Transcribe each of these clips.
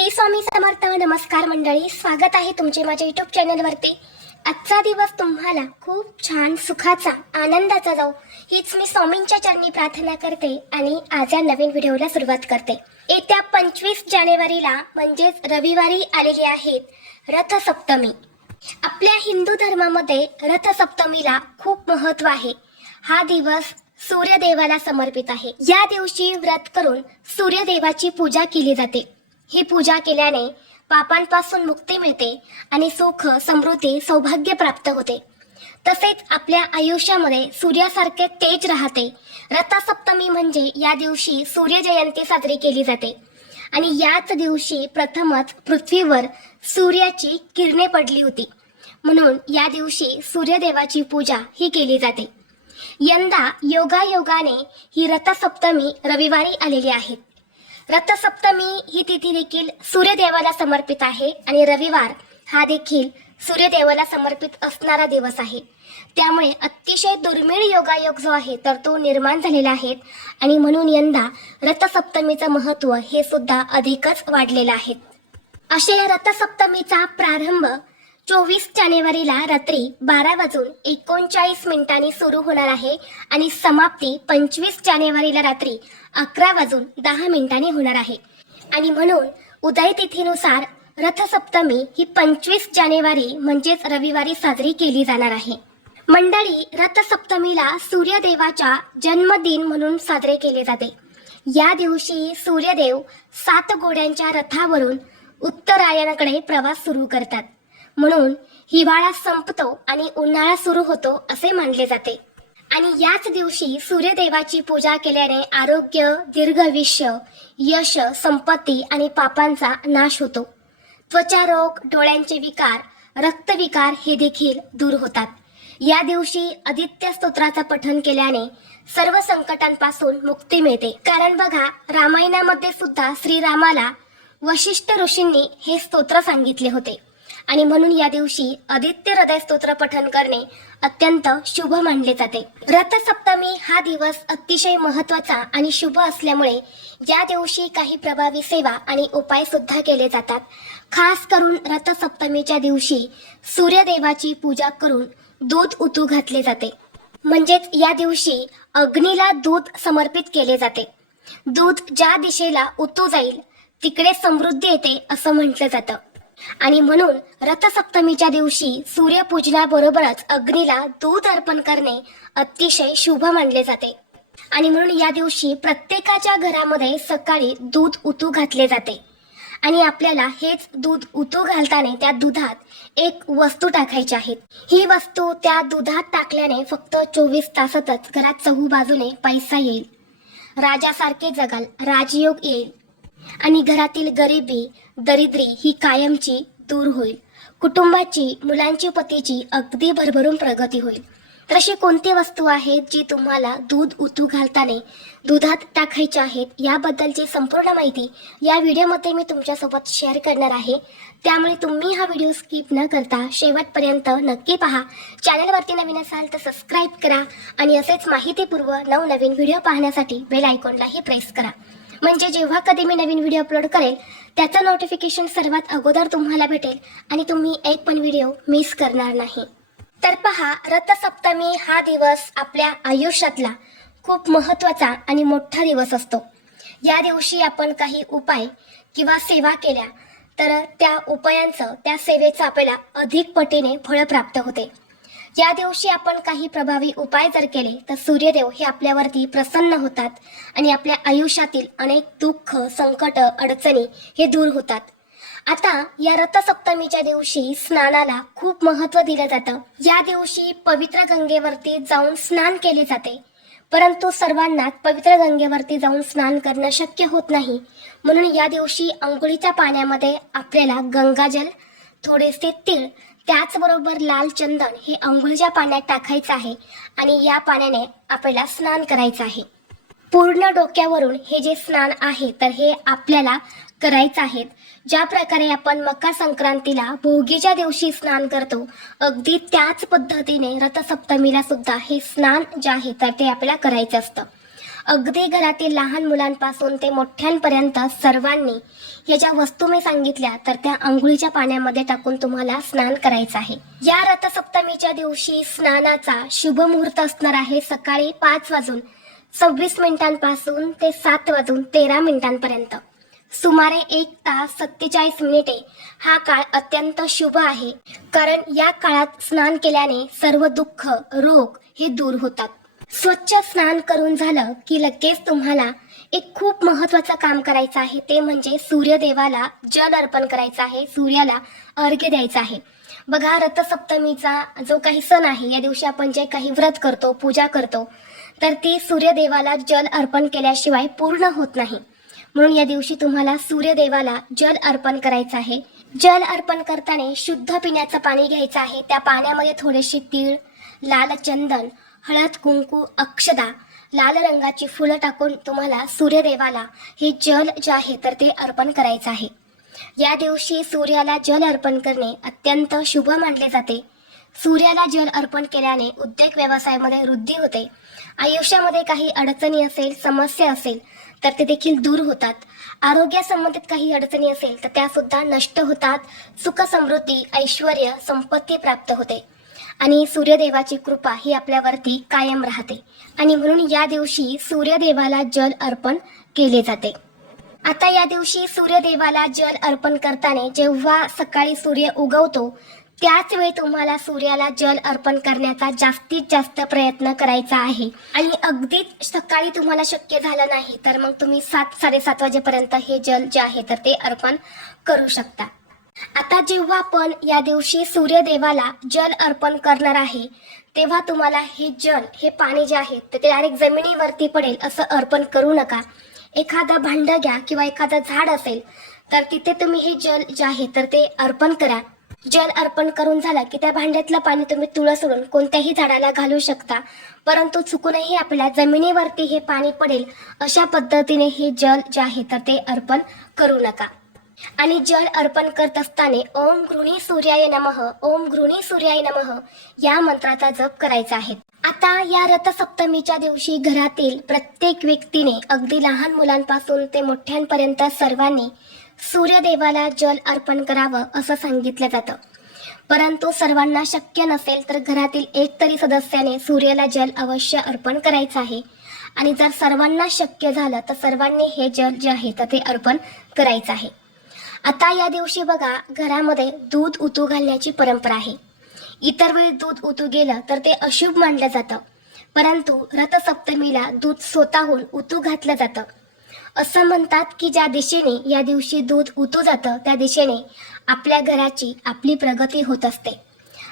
श्री स्वामी समर्थ. नमस्कार मंडळी, स्वागत आहे तुमचे माझ्या युट्यूब चॅनलवरती. आजचा दिवस तुम्हाला खूप छान सुखाचा आनंदाचा जाऊ हीच मी स्वामींच्या चरणी प्रार्थना करते आणि आज या नवीन व्हिडिओला सुरुवात करते. येत्या 25 जानेवारीला म्हणजेच रविवारी आलेली आहेत रथसप्तमी. आपल्या हिंदू धर्मामध्ये रथसप्तमीला खूप महत्त्व आहे. हा दिवस सूर्यदेवाला समर्पित आहे. या दिवशी व्रत करून सूर्यदेवाची पूजा केली जाते. ही पूजा केल्याने पापांपासून मुक्ती मिळते आणि सुख, समृद्धी, सौभाग्य प्राप्त होते. तसेच आपल्या आयुष्यामध्ये सूर्यासारखे तेज राहते. रथसप्तमी म्हणजे या दिवशी सूर्य जयंती साजरी केली जाते आणि याच दिवशी प्रथमच पृथ्वीवर सूर्याची किरणे पडली होती. म्हणून या दिवशी सूर्यदेवाची पूजा ही केली जाते. यंदा योगायोगाने ही रथसप्तमी रविवारी आलेली आहे. रथसप्तमी ही तिथी देखील सूर्यदेवाला समर्पित आहे आणि रविवार हा देखील सूर्यदेवाला समर्पित असणारा दिवस आहे. त्यामुळे अतिशय दुर्मिळ योगायोग जो आहे तर तो निर्माण झालेला आहे आणि म्हणून यंदा रथसप्तमीचं महत्त्व हे सुद्धा अधिकच वाढलेलं आहे. अशा या रथसप्तमीचा प्रारंभ 24 जानेवारीला रात्री 12:39 सुरू होणार आहे आणि समाप्ती 25 जानेवारीला रात्री 11:10 होणार आहे. आणि म्हणून उदय तिथीनुसार रथसप्तमी ही 25 जानेवारी म्हणजेच रविवारी साजरी केली जाणार आहे. मंडळी, रथसप्तमीला सूर्यदेवाचा जन्मदिन म्हणून साजरे केले जाते. या दिवशी सूर्यदेव 7 घोड्यांच्या रथावरून उत्तरायणाकडे प्रवास सुरू करतात. म्हणून हिवाळा संपतो आणि उन्हाळा सुरू होतो असे मानले जाते. आणि याच दिवशी सूर्यदेवाची पूजा केल्याने आरोग्य, दीर्घायुष्य, यश, संपत्ती आणि पापांचा नाश होतो. त्वचा रोग, डोळ्यांचे विकार, रक्तविकार हे देखील दूर होतात. या दिवशी आदित्य स्तोत्राचं पठण केल्याने सर्व संकटांपासून मुक्ती मिळते. कारण बघा, रामायणामध्ये सुद्धा श्रीरामाला वशिष्ठ ऋषींनी हे स्तोत्र सांगितले होते आणि म्हणून या दिवशी आदित्य हृदय स्तोत्र पठण करणे अत्यंत शुभ मानले जाते. रथसप्तमी हा दिवस अतिशय महत्त्वाचा आणि शुभ असल्यामुळे या दिवशी काही प्रभावी सेवा आणि उपाय सुद्धा केले जातात. खास करून रथसप्तमीच्या दिवशी सूर्यदेवाची पूजा करून दूध उतू घातले जाते. म्हणजेच या दिवशी अग्नीला दूध समर्पित केले जाते. दूध ज्या दिशेला उतू जाईल तिकडे समृद्धी येते असं म्हटलं जातं. आणि म्हणून रथसप्तमीच्या दिवशी सूर्यपूजनाबरोबरच अग्नीला दूध अर्पण करणे अतिशय शुभ मानले जाते. आणि म्हणून या दिवशी प्रत्येकाच्या घरामध्ये सकाळी दूध उतू घातले जाते आणि आपल्याला हेच दूध उतू घालताना त्या दुधात एक वस्तू टाकायची आहे. ही वस्तू त्या दुधात टाकल्याने फक्त 24 तासातच घरात चहूबाजूने पैसा येईल, राजासारखे जगाल, राजयोग येईल आणि घरातील गरिबी, दरिद्री ही कायमची दूर होईल. कुटुंबाची, मुलांची, पतीची अगदी भरभरून प्रगती होईल. तर अशी कोणती वस्तू आहेत जी तुम्हाला दूध उतू घालताना दुधात टाकायची आहेत याबद्दलची संपूर्ण माहिती या व्हिडिओमध्ये मी तुमच्यासोबत शेअर करणार आहे. त्यामुळे तुम्ही हा व्हिडिओ स्किप न करता शेवटपर्यंत नक्की पहा. चॅनलवरती नवीन असाल तर सबस्क्राईब करा आणि असेच माहितीपूर्व नवनवीन व्हिडिओ पाहण्यासाठी बेल आयकॉनलाही प्रेस करा. म्हणजे जेव्हा कधी मी नवीन व्हिडिओ अपलोड करेल त्याचं नोटिफिकेशन सर्वात अगोदर तुम्हाला भेटेल आणि तुम्ही एक पण व्हिडिओ मिस करणार नाही. तर पहा, रथसप्तमी हा दिवस आपल्या आयुष्यातला खूप महत्त्वाचा आणि मोठा दिवस असतो. या दिवशी आपण काही उपाय किंवा सेवा केल्या तर त्या उपायांचं, त्या सेवेचं आपल्याला अधिक पटीने फळ प्राप्त होते. या दिवशी आपण काही प्रभावी उपाय जर केले तर सूर्यदेव हे आपल्यावरती प्रसन्न होतात आणि आपल्या आयुष्यातील अनेक दुःख, संकट, अडचणी हे दूर होतात. आता या रथसप्तमीच्या दिवशी स्नानाला खूप महत्त्व दिलं जातं. या दिवशी पवित्र गंगेवरती जाऊन स्नान केले जाते. परंतु सर्वांनाच पवित्र गंगेवरती जाऊन स्नान करणं शक्य होत नाही. म्हणून या दिवशी अंघोळीच्या पाण्यामध्ये आपल्याला गंगाजल, थोडेसे तीळ, त्याचबरोबर लाल चंदन हे अंघोळीच्या पाण्यात टाकायचं आहे आणि या पाण्याने आपल्याला स्नान करायचं आहे. पूर्ण डोक्यावरून हे जे स्नान आहे तर हे आपल्याला करायचं आहे. ज्या प्रकारे आपण मकर संक्रांतीला भोगीच्या दिवशी स्नान करतो अगदी त्याच पद्धतीने रथसप्तमीला सुद्धा हे स्नान जे आहे तर ते आपल्याला करायचं असतं. अगदी घरातील लहान मुलांपासून ते मोठ्यांपर्यंत सर्वांनी या ज्या वस्तू मी सांगितल्या तर त्या अंघोळीच्या पाण्यामध्ये टाकून तुम्हाला स्नान करायचं आहे. या रथसप्तमीच्या दिवशी स्नानाचा शुभ मुहूर्त असणार आहे सकाळी 5:26 ते 7:13 सुमारे 1 तास 47 मिनिटे हा काळ अत्यंत शुभ आहे. कारण या काळात स्नान केल्याने सर्व दुःख रोग हे दूर होतात. स्वच्छ स्नान करून झालं की लगेच तुम्हाला एक खूप महत्वाचं काम करायचं आहे. ते म्हणजे सूर्यदेवाला जल अर्पण करायचं आहे, सूर्याला अर्घ्य द्यायचं आहे. बघा, रथसप्तमीचा जो काही सण आहे, या दिवशी आपण जे काही व्रत करतो, पूजा करतो, तर ती सूर्यदेवाला जल अर्पण केल्याशिवाय पूर्ण होत नाही. म्हणून या दिवशी तुम्हाला सूर्यदेवाला जल अर्पण करायचं आहे. जल अर्पण करताना शुद्ध पिण्याचं पाणी घ्यायचं आहे. त्या पाण्यामध्ये थोडेसे तीळ, लाल चंदन, हळद, कुंकू, अक्षदा, लाल रंगाची फुलं टाकून तुम्हाला सूर्यदेवाला हे जल जे आहे तर ते अर्पण करायचं आहे. या दिवशी सूर्याला जल अर्पण करणे अत्यंत शुभ मानले जाते. सूर्याला जल अर्पण केल्याने उद्योग व्यवसायामध्ये वृद्धी होते. आयुष्यामध्ये काही अडचणी असेल, समस्या असेल तर ते देखील दूर होतात. आरोग्यासंबंधित काही अडचणी असेल तर त्या सुद्धा नष्ट होतात. सुख, समृद्धी, ऐश्वर, संपत्ती प्राप्त होते आणि सूर्यदेवाची कृपा ही आपल्यावरती कायम राहते. आणि म्हणून या दिवशी सूर्यदेवाला जल अर्पण केले जाते. आता या दिवशी सूर्यदेवाला जल अर्पण करताना जेव्हा सकाळी सूर्य उगवतो त्याच वेळी तुम्हाला सूर्याला जल अर्पण करण्याचा जास्तीत जास्त प्रयत्न करायचा आहे. आणि अगदीच सकाळी तुम्हाला शक्य झालं नाही तर मग तुम्ही 7-7:30 वाजेपर्यंत हे जल जे आहे तर ते अर्पण करू शकता. आता जेव्हा आपण या दिवशी सूर्यदेवाला जल अर्पण करणार आहे तेव्हा तुम्हाला हे जल, हे पाणी जे आहे तर ते डायरेक्ट जमिनीवरती पडेल असं अर्पण करू नका. एखादं भांडं घ्या किंवा एखादं झाड असेल तर तिथे तुम्ही हे जल जे आहे तर ते अर्पण करा. जल अर्पण करून झालं की त्या भांड्यातलं पाणी तुम्ही तुळस सोडून कोणत्याही झाडाला घालू शकता. परंतु चुकूनही आपल्या जमिनीवरती हे पाणी पडेल अशा पद्धतीने हे जल जे आहे तर ते अर्पण करू नका. आणि जल अर्पण करत असताना ओम गृणी सूर्याय नमः, ओम गृणी सूर्याय नमः या मंत्राचा जप करायचा आहे. आता या रथसप्तमीच्या दिवशी घरातील प्रत्येक व्यक्तीने, अगदी लहान मुलांपासून ते मोठ्यांपर्यंत सर्वांनी सूर्यदेवाला जल अर्पण करावं असं सांगितलं जातं. परंतु सर्वांना शक्य नसेल तर घरातील एक तरी सदस्याने सूर्याला जल अवश्य अर्पण करायचं आहे. आणि जर सर्वांना शक्य झालं तर सर्वांनी हे जल जे आहे तर ते अर्पण करायचं आहे. आता या दिवशी बघा, घरामध्ये दूध उतू घालण्याची परंपरा आहे. इतर वेळी दूध उतू गेलं तर ते अशुभ मानलं जातं, परंतु रथसप्तमीला दूध स्वतःहून उतू घातलं जातं. असं म्हणतात की ज्या दिशेने या दिवशी दूध उतू जातं त्या दिशेने आपल्या घराची, आपली प्रगती होत असते.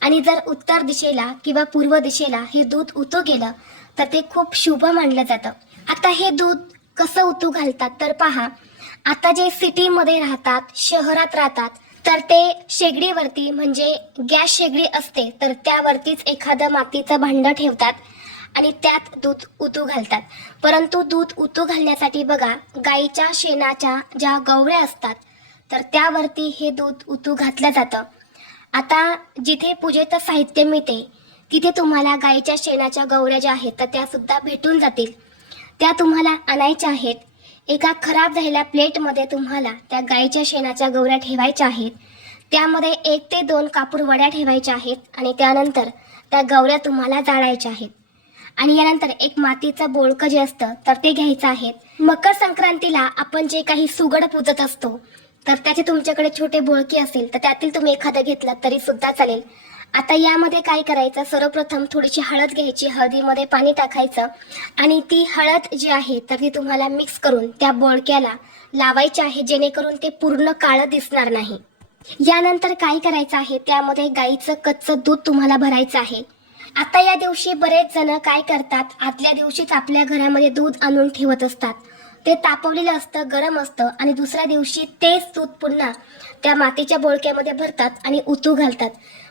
आणि जर उत्तर दिशेला किंवा पूर्व दिशेला हे दूध उतू गेलं तर ते खूप शुभ मानलं जातं. आता हे दूध कसं उतू घालतात तर पहा, आता जे सिटीमध्ये राहतात, शहरात राहतात तर ते शेगडीवरती, म्हणजे गॅस शेगडी असते तर त्यावरतीच एखादं मातीचं भांडं ठेवतात आणि त्यात दूध उतू घालतात. परंतु दूध उतू घालण्यासाठी बघा, गाईच्या शेणाच्या ज्या गवळ्या असतात तर त्यावरती हे दूध उतू घातलं जातं. आता जिथे पूजेचं साहित्य मिळते तिथे तुम्हाला गाईच्या शेणाच्या गवळ्या ज्या आहेत तर त्या सुद्धा भेटून जातील. त्या तुम्हाला आणायच्या आहेत. एका खराब झालेल्या प्लेटमध्ये तुम्हाला त्या गाईच्या शेणाच्या गवळ्या ठेवायच्या आहेत. त्यामध्ये 1 ते 2 कापूर वड्या ठेवायच्या आहेत आणि त्यानंतर त्या गवळ्या तुम्हाला जाळायच्या आहेत. आणि यानंतर एक मातीचं बोळकं जे असतं तर ते घ्यायचं आहे. मकर संक्रांतीला आपण जे काही सुगड पूजत असतो तर त्याचे तुमच्याकडे छोटे बोळके असेल तर त्यातील तुम्ही एखादं घेतलं तरी सुद्धा चालेल. आता यामध्ये काय करायचं, सर्वप्रथम थोडीशी हळद घ्यायची, हळदीमध्ये पाणी टाकायचं आणि ती हळद जी आहे तर ती तुम्हाला मिक्स करून त्या बोळक्याला लावायची आहे, जेणेकरून ते पूर्ण काळं दिसणार नाही. यानंतर काय करायचं आहे, त्यामध्ये गाईचं कच्चं दूध तुम्हाला भरायचं आहे. आता या दिवशी बरेच जण काय करतात, आदल्या दिवशीच आपल्या घरामध्ये दूध आणून ठेवत असतात. ते तापवलेलं असतं, गरम असतं आणि दुसऱ्या दिवशी तेच दूध पुन्हा त्या मातीच्या बोळक्यामध्ये भरतात आणि उतू घालतात.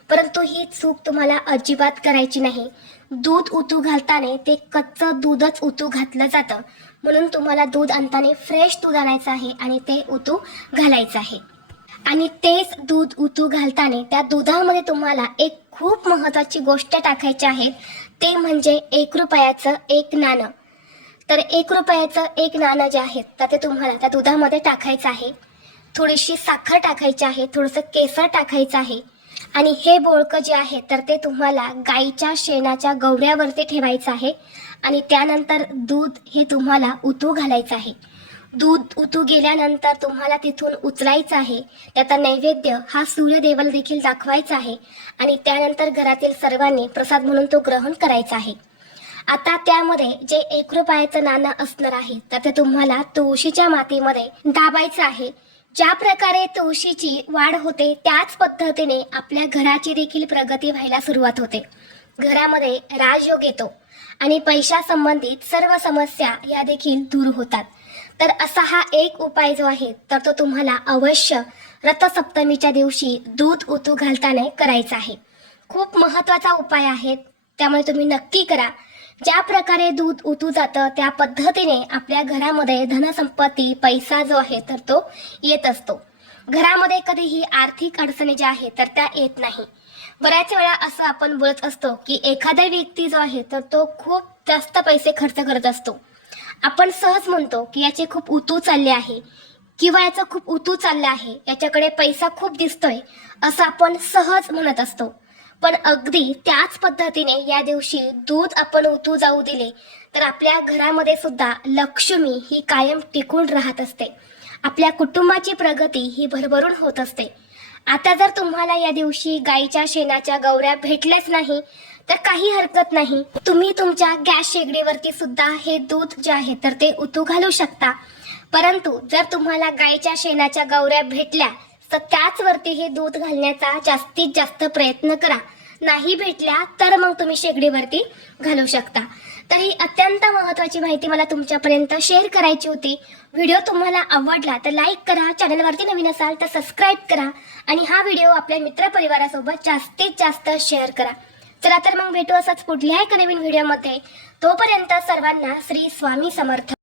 परंतु ही चूक तुम्हाला अजिबात करायची नाही. दूध उतू घालताना ते कच्चं दूधच उतू घातलं जातं. म्हणून तुम्हाला दूध आणताना फ्रेश दूध आणायचं आहे आणि ते उतू घालायचं आहे. आणि तेच दूध उतू घालताना त्या दुधामध्ये तुम्हाला एक खूप महत्त्वाची गोष्ट टाकायची आहे, ते म्हणजे 1 रुपयाचं 1 नाणं. तर 1 रुपयाचं एक नाणं जे आहे तर ते तुम्हाला त्या दुधामध्ये टाकायचं आहे. थोडीशी साखर टाकायची आहे, थोडंसं केसर टाकायचं आहे आणि हे बोळकं जे आहे तर ते तुम्हाला गाईच्या शेणाच्या गवऱ्यावरती ठेवायचं आहे आणि त्यानंतर दूध हे तुम्हाला उतू घालायचं आहे. दूध उतू गेल्यानंतर तुम्हाला तिथून उचलायचं आहे. त्याचा नैवेद्य हा सूर्यदेवाला देखील दाखवायचा आहे आणि त्यानंतर घरातील सर्वांनी प्रसाद म्हणून तो ग्रहण करायचा आहे. आता त्यामध्ये जे 1 रुपयाचं नाणं असणार आहे तर ते तुम्हाला तुळशीच्या मातीमध्ये दाबायचं आहे. ज्या प्रकारे तुळशीची वाढ होते त्याच पद्धतीने आपल्या घराची देखील प्रगती व्हायला सुरुवात होते. घरामध्ये राजयोग येतो आणि पैशासंबंधित सर्व समस्या या देखील दूर होतात. तर असा हा एक उपाय जो आहे तर तो तुम्हाला अवश्य रथसप्तमीच्या दिवशी दूध उतू घालताना करायचा आहे. खूप महत्त्वाचा उपाय आहे, त्यामुळे तुम्ही नक्की करा. ज्या प्रकारे दूध उतू जातं त्या पद्धतीने आपल्या घरामध्ये धनसंपत्ती पैसा जो आहे तर तो येत असतो. घरामध्ये कधीही आर्थिक अडचणी ज्या आहेत तर त्या येत नाही. बऱ्याच वेळा असं आपण बोलत असतो की एखादा व्यक्ती जो आहे तर तो खूप जास्त पैसे खर्च करत असतो. आपण सहज म्हणतो की याचे खूप उतू चालले आहे किंवा याचं खूप उतू चाललं आहे, याच्याकडे पैसा खूप दिसतोय, असं आपण सहज म्हणत असतो. पण अगदी त्याच पद्धतीने या दिवशी दूध आपण उतू जाऊ दिले तर आपल्या घरामध्ये सुद्धा लक्ष्मी ही कायम टिकून राहत असते. आपल्या कुटुंबाची प्रगती ही भरभरून होत असते. आता जर तुम्हाला या दिवशी गाईच्या शेणाच्या गवऱ्या भेटल्याच नाही तर काही हरकत नाही. तुम्ही तुमच्या गॅस शेगडीवरती सुद्धा हे दूध जे आहे तर ते उतू घालू शकता. परंतु जर तुम्हाला गाईच्या शेणाच्या गवऱ्या भेटल्या तर त्याच वरती हे दूध घालण्याचा जास्तीत जास्त प्रयत्न करा. नाही भेटल्या तर मग तुम्ही शेगडीवरती घालू शकता. तर ही अत्यंत महत्त्वाची माहिती मला तुमच्यापर्यंत शेअर करायची होती. व्हिडिओ तुम्हाला आवडला तर लाईक करा, चॅनलवरती नवीन असाल तर सबस्क्राईब करा आणि हा व्हिडिओ आपल्या मित्रपरिवारासोबत जास्तीत जास्त शेअर करा. चला तर मग भेटू असाच पुढल्या एका नवीन व्हिडिओमध्ये. तोपर्यंत सर्वांना श्री स्वामी समर्थ.